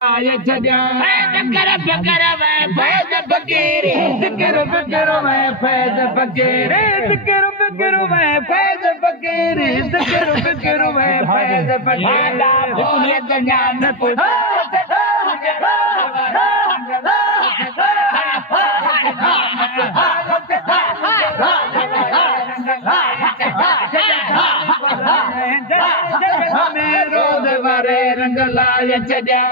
आये चढ़िया कर फकर में फैज फकीरी कर फकर में फैज फकीरी कर फकर में फैज फकीरी कर फकर में फैज फकीरी पूरे दुनिया में पूछो रोज वारे रंग लाए चढ़िया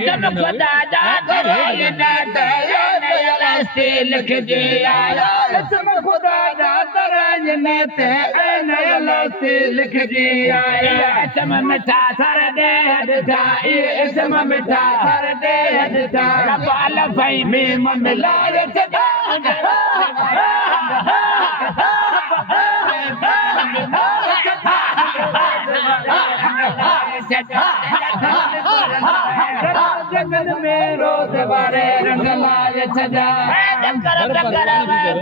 खुदा लिख जी आया खुदा लिख जी आया इसम मिठा सर दे इसम मिठा सर दे बाल भाई में मिलाए जंगल में रोज वारे रंग लाए सजा कर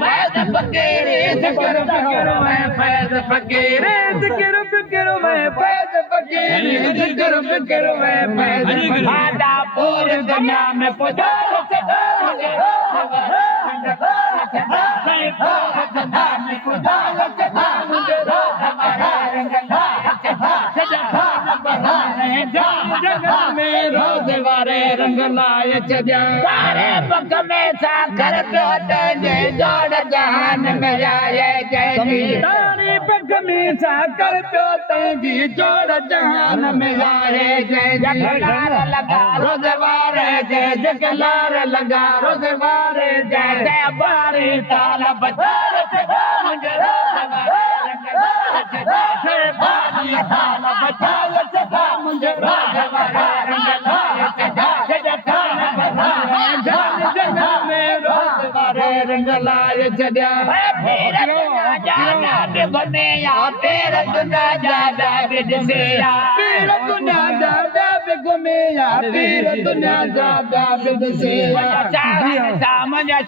फैज फकीरी कर फकर में फैज फकीरी कर फकर में फैज फकीरी कर फकर में फैज आदा पूरे दुनिया में पूजा में रोज वारे रंग लाए चढ़िया सारे पक में साकर प्योते जोड़ जहान में आए जय सारे पक में साकर प्योते जी जोड़ जहान में आए जय जगलार लगा रोज वारे जय जगलार लगा रोज वारे जय जय बारी ताल बजा रंग लाए चढ़िया तेरा गुना ज्यादा बिदसिया तेरा गुना ज्यादा बिगुमिया तेरा गुना ज्यादा बिदसिया सामने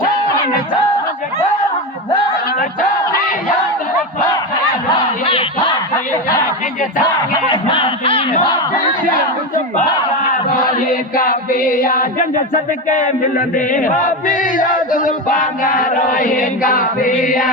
जंग सदके मिलंदे बाबिया तुम पागा रोए काबिया